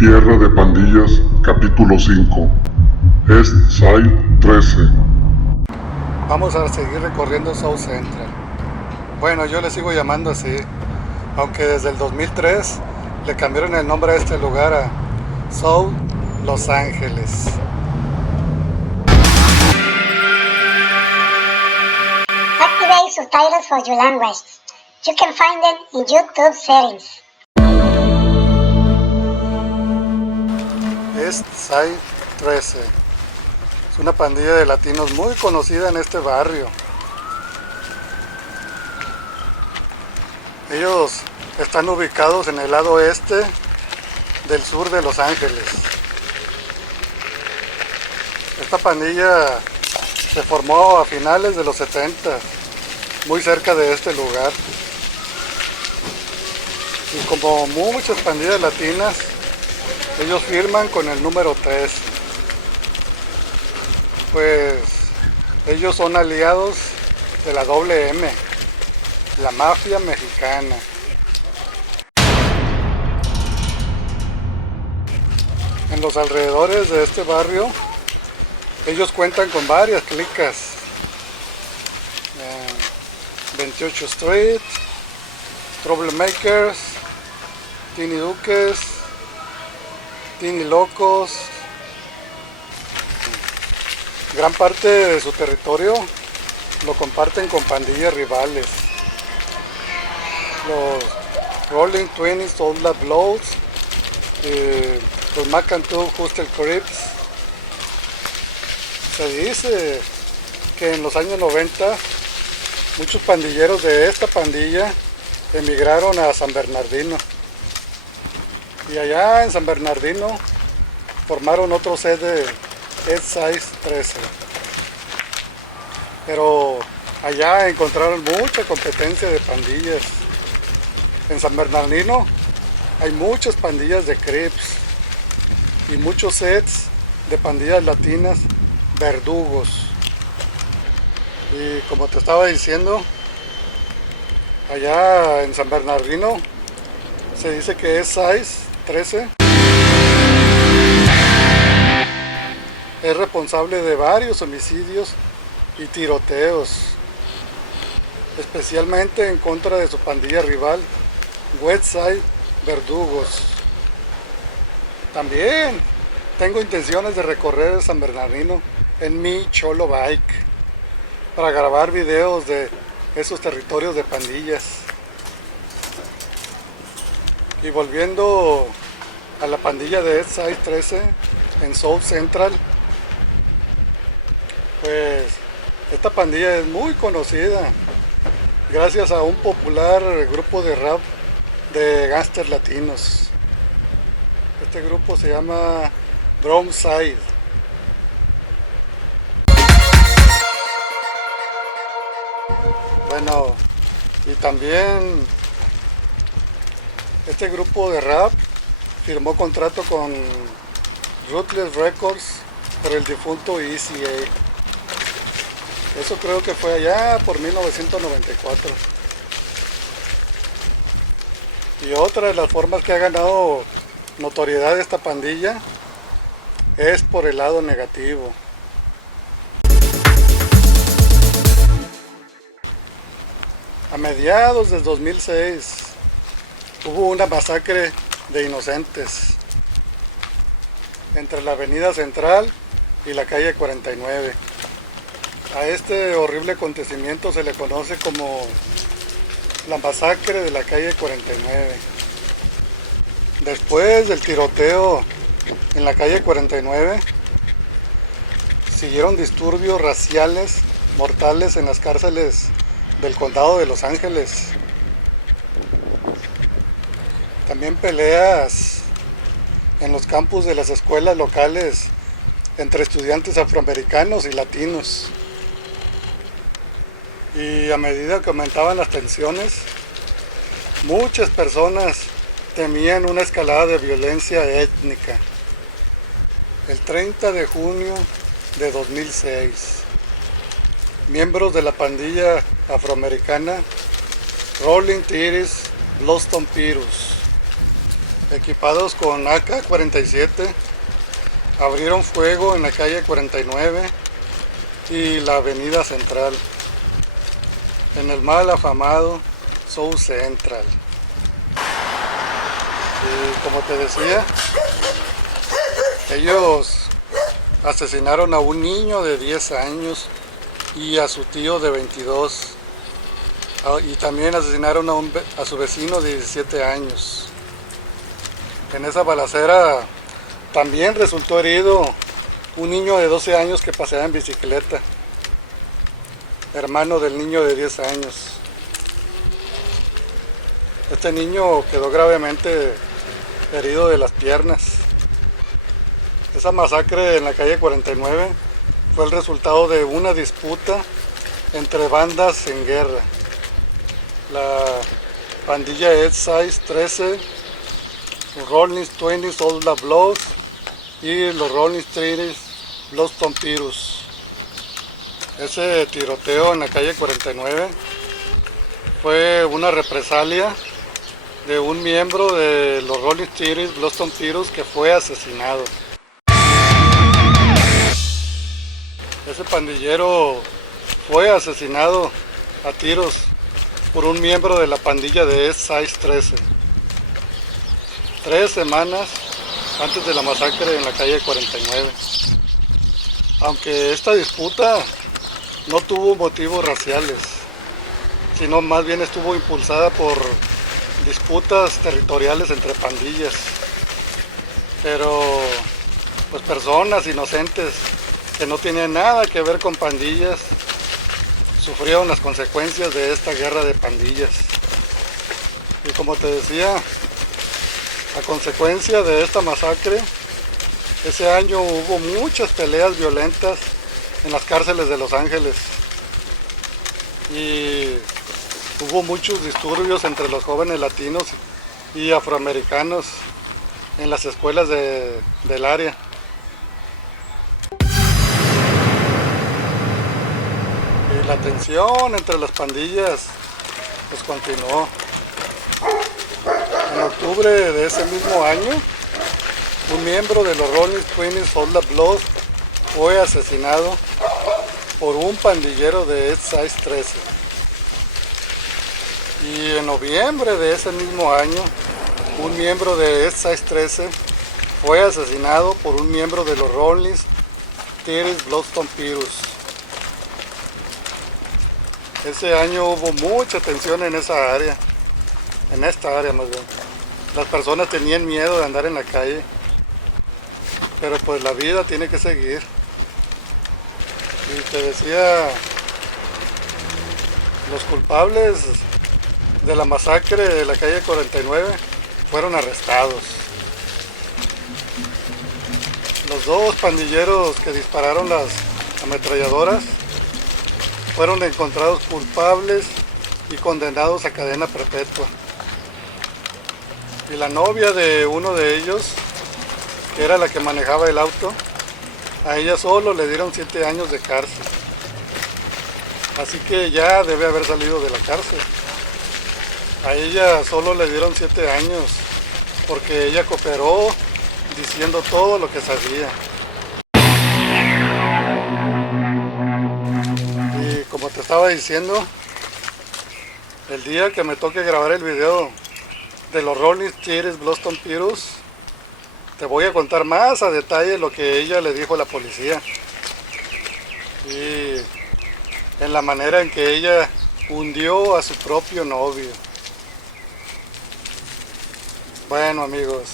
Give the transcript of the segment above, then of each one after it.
Tierra de Pandillas, capítulo 5, East Side 13. Vamos a seguir recorriendo South Central. Bueno, yo le sigo llamando así, aunque desde el 2003 le cambiaron el nombre a este lugar a South Los Ángeles. Activate subtitles for your language. You can find them in YouTube settings. East Side 13 es una pandilla de latinos muy conocida en este barrio. Ellos están ubicados en el lado este del sur de Los Ángeles. Esta pandilla se formó a finales de los 70, muy cerca de este lugar. Y como muchas pandillas latinas, ellos firman con el número 3. Pues ellos son aliados de la WM, la mafia mexicana. En los alrededores de este barrio, ellos cuentan con varias clicas. 28 Street, Troublemakers, Tini Duques, Tini Locos. Gran parte de su territorio lo comparten con pandillas rivales. Los Rolling Twenties, Old Black Bloods, los Macantú Hustle Crips. Se dice que en los años 90 muchos pandilleros de esta pandilla emigraron a San Bernardino. Y allá en San Bernardino formaron otro set de East Side 13. Pero allá encontraron mucha competencia de pandillas. En San Bernardino hay muchas pandillas de Crips y muchos sets de pandillas latinas, verdugos. Y como te estaba diciendo, allá en San Bernardino se dice que East Side 13 es responsable de varios homicidios y tiroteos, especialmente en contra de su pandilla rival, Westside Verdugos. También tengo intenciones de recorrer San Bernardino en mi Cholo Bike para grabar videos de esos territorios de pandillas. Y volviendo a la pandilla de East Side 13 en South Central, pues esta pandilla es muy conocida gracias a un popular grupo de rap de gángsters latinos. Este grupo se llama Brownside. Bueno, y también este grupo de rap firmó contrato con Ruthless Records por el difunto ECA. Eso creo que fue allá por 1994. Y otra de las formas que ha ganado notoriedad esta pandilla es por el lado negativo. A mediados del 2006 hubo una masacre de inocentes entre la avenida Central y la calle 49. A este horrible acontecimiento se le conoce como la masacre de la calle 49. Después del tiroteo en la calle 49, siguieron disturbios raciales mortales en las cárceles del condado de Los Ángeles. También peleas en los campus de las escuelas locales entre estudiantes afroamericanos y latinos. Y a medida que aumentaban las tensiones, muchas personas temían una escalada de violencia étnica. El 30 de junio de 2006, miembros de la pandilla afroamericana Rolling Twenties Bloodstone Pirus equipados con AK-47, abrieron fuego en la calle 49 y la avenida Central, en el mal afamado South Central. Y como te decía, ellos asesinaron a un niño de 10 años y a su tío de 22. Y también asesinaron a su vecino de 17 años. En esa balacera también resultó herido un niño de 12 años que paseaba en bicicleta, hermano del niño de 10 años. Este niño quedó gravemente herido de las piernas. Esa masacre en la calle 49 fue el resultado de una disputa entre bandas en guerra. La pandilla East Side 13, los Rolling 20 Soldier Bloods y los Rolling 30 Blood Tompiros. Ese tiroteo en la calle 49 fue una represalia de un miembro de los Rolling 30 Blood Tompiros que fue asesinado. Ese pandillero fue asesinado a tiros por un miembro de la pandilla de East Side 13, 3 semanas antes de la masacre en la calle 49. Aunque esta disputa no tuvo motivos raciales, sino más bien estuvo impulsada por disputas territoriales entre pandillas. Pero pues personas inocentes que no tenían nada que ver con pandillas sufrieron las consecuencias de esta guerra de pandillas. Y como te decía, a consecuencia de esta masacre, ese año hubo muchas peleas violentas en las cárceles de Los Ángeles y hubo muchos disturbios entre los jóvenes latinos y afroamericanos en las escuelas del área. Y la tensión entre las pandillas pues continuó. En octubre de ese mismo año, un miembro de los Rolling 20 Soldier Bloods fue asesinado por un pandillero de East Side 13. Y en noviembre de ese mismo año, un miembro de East Side 13 fue asesinado por un miembro de los Rolling 30 Blood Tompiros. Ese año hubo mucha tensión en esa área, en esta área más bien. Las personas tenían miedo de andar en la calle, pero pues la vida tiene que seguir. Y te decía, los culpables de la masacre de la calle 49 fueron arrestados. Los 2 pandilleros que dispararon las ametralladoras fueron encontrados culpables y condenados a cadena perpetua. Y la novia de uno de ellos, que era la que manejaba el auto, a ella solo le dieron 7 años de cárcel. Así que ya debe haber salido de la cárcel. A ella solo le dieron 7 años porque ella cooperó diciendo todo lo que sabía. Y como te estaba diciendo, el día que me toque grabar el video de los Rolling 30 Blood Tompiros, te voy a contar más a detalle lo que ella le dijo a la policía y en la manera en que ella hundió a su propio novio. Bueno amigos,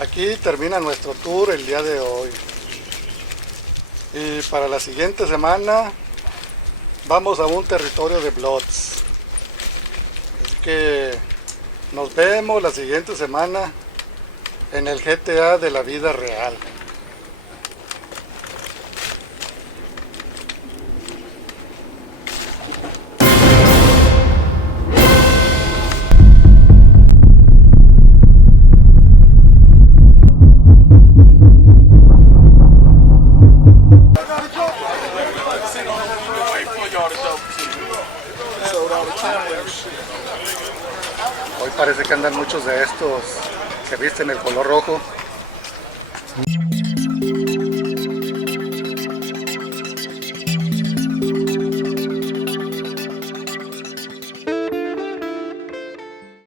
aquí termina nuestro tour el día de hoy. Y para la siguiente semana vamos a un territorio de Bloods. Así que nos vemos la siguiente semana en el GTA de la vida real. Hoy parece que andan muchos de estos que visten el color rojo.